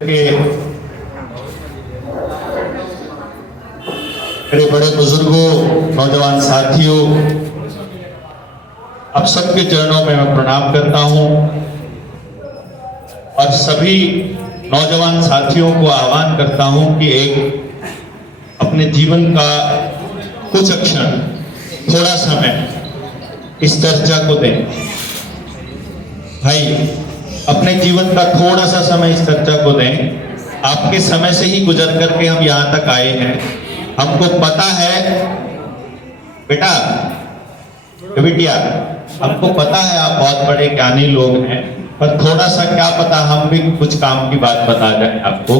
मेरे बड़े बुजुर्गों, नौजवान साथियों, आप सबके चरणों में मैं प्रणाम करता हूं और सभी नौजवान साथियों को आह्वान करता हूं कि एक अपने जीवन का कुछ क्षण, थोड़ा समय इस चर्चा को दें। भाई, अपने जीवन का थोड़ा सा समय इस चर्चा को दें। आपके समय से ही गुजर करके हम यहाँ तक आए हैं। हमको पता है बेटा, बिटिया, हमको पता है आप बहुत बड़े ज्ञानी लोग हैं, पर थोड़ा सा क्या पता हम भी कुछ काम की बात बता जाए आपको,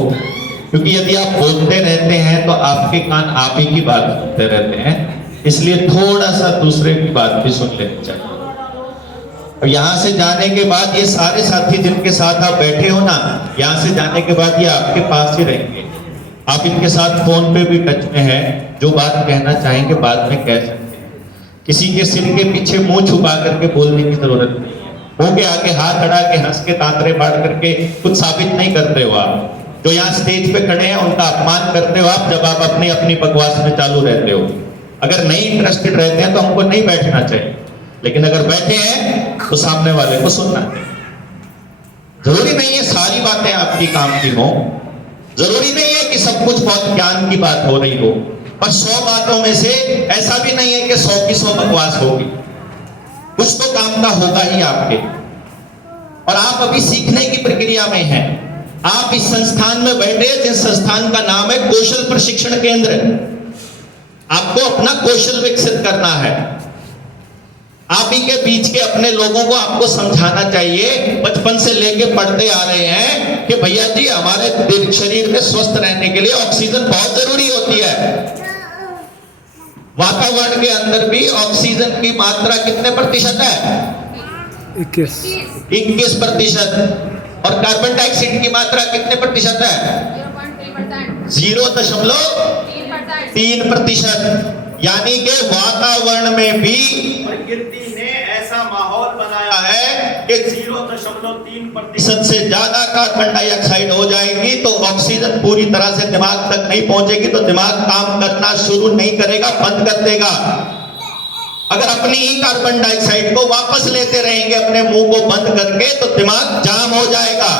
क्योंकि यदि आप बोलते रहते हैं तो आपके कान आप ही की बात सुनते रहते हैं, इसलिए थोड़ा सा दूसरे की बात भी सुन लेनी चाहिए। और यहाँ से जाने के बाद ये सारे साथी जिनके साथ आप बैठे हो ना, यहाँ से जाने के बाद ये आपके पास ही रहेंगे। आप इनके साथ फोन पे भी टच में हैं, जो बात कहना चाहेंगे बाद में कह सकते हैं। किसी के सिर के पीछे मुंह छुपा करके बोलने की जरूरत नहीं है। मुंह के आगे हाथ अड़ा के हंस के तांतरे बांट करके कुछ साबित नहीं करते हो आप। जो यहाँ स्टेज पे खड़े हैं उनका अपमान करते हो आप, जब आप अपनी अपनी बकवास में चालू रहते हो। अगर नहीं इंटरेस्टेड रहते हैं तो हमको नहीं बैठना चाहिए, लेकिन अगर बैठे हैं तो सामने वाले को सुनना चाहिए। जरूरी नहीं है सारी बातें आपकी काम की हो, जरूरी नहीं है कि सब कुछ बहुत ज्ञान की बात हो रही हो, पर 100 बातों में से ऐसा भी नहीं है कि 100 की 100 बकवास होगी। कुछ तो काम का होगा ही आपके। और आप अभी सीखने की प्रक्रिया में हैं। आप इस संस्थान में बैठे, जिस संस्थान का नाम है कौशल प्रशिक्षण केंद्र। आपको अपना कौशल विकसित करना है। आप ही के बीच के अपने लोगों को आपको समझाना चाहिए। बचपन से लेके पढ़ते आ रहे हैं कि भैया जी, हमारे शरीर में स्वस्थ रहने के लिए ऑक्सीजन बहुत जरूरी होती है। वातावरण के अंदर भी ऑक्सीजन की मात्रा कितने प्रतिशत है? 21%। और कार्बन डाइऑक्साइड की मात्रा कितने प्रतिशत है? 0.3%। यानी कि वातावरण में भी प्रकृति ने ऐसा माहौल बनाया है कि 0.3% से ज्यादा कार्बन डाइऑक्साइड हो जाएगी तो ऑक्सीजन पूरी तरह से दिमाग तक नहीं पहुंचेगी, तो दिमाग काम करना शुरू नहीं करेगा, बंद कर देगा। अगर अपनी ही कार्बन डाइऑक्साइड को वापस लेते रहेंगे अपने मुंह को बंद करके, तो दिमाग जाम हो जाएगा।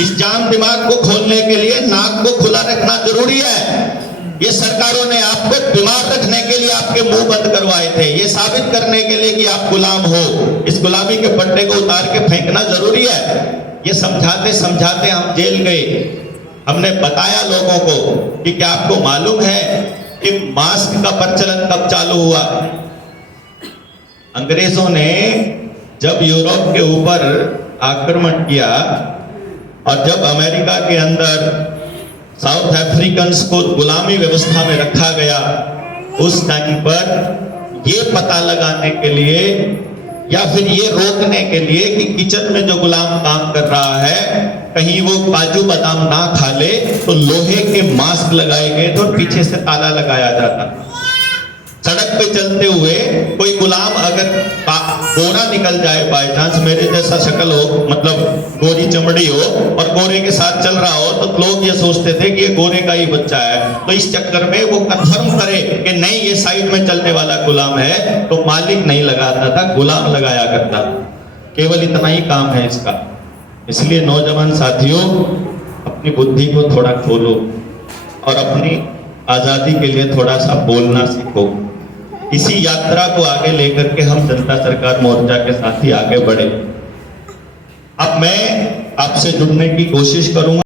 इस जाम दिमाग को खोलने के लिए नाक को खुला रखना जरूरी है। ये सरकारों ने आपको बीमार रखने के लिए आपके मुंह बंद करवाए थे, ये साबित करने के लिए कि आप गुलाम हो। इस गुलामी के पट्टे को उतार के फेंकना जरूरी है। ये समझाते समझाते हम जेल गए। हमने बताया लोगों को कि क्या आपको मालूम है कि मास्क का प्रचलन कब चालू हुआ? अंग्रेजों ने जब यूरोप के ऊपर आक्रमण किया और जब अमेरिका के अंदर साउथ अफ्रीकन्स को गुलामी व्यवस्था में रखा गया, उस टाइम पर ये पता लगाने के लिए या फिर ये रोकने के लिए कि किचन में जो गुलाम काम कर रहा है कहीं वो काजू बादाम ना खा ले, तो लोहे के मास्क लगाए गए तो पीछे से ताला लगाया जाता। सड़क पे चलते हुए कोई गुलाम अगर गोरा निकल जाए, बाय चांस मेरे जैसा शक्ल हो, मतलब गोरी चमड़ी हो और गोरे के साथ चल रहा हो, तो लोग ये सोचते थे कि ये गोरे का ही बच्चा है। तो इस चक्कर में वो कंफर्म करे कि नहीं ये साइड में चलने वाला गुलाम है, तो मालिक नहीं लगाता था, गुलाम लगाया करता। केवल इतना ही काम है इसका। इसलिए नौजवान साथियों, अपनी बुद्धि को थोड़ा खोलो और अपनी आजादी के लिए थोड़ा सा बोलना सीखो। इसी यात्रा को आगे लेकर के हम जनता सरकार मोर्चा के साथ ही आगे बढ़े। अब मैं आपसे जुड़ने की कोशिश करूंगा।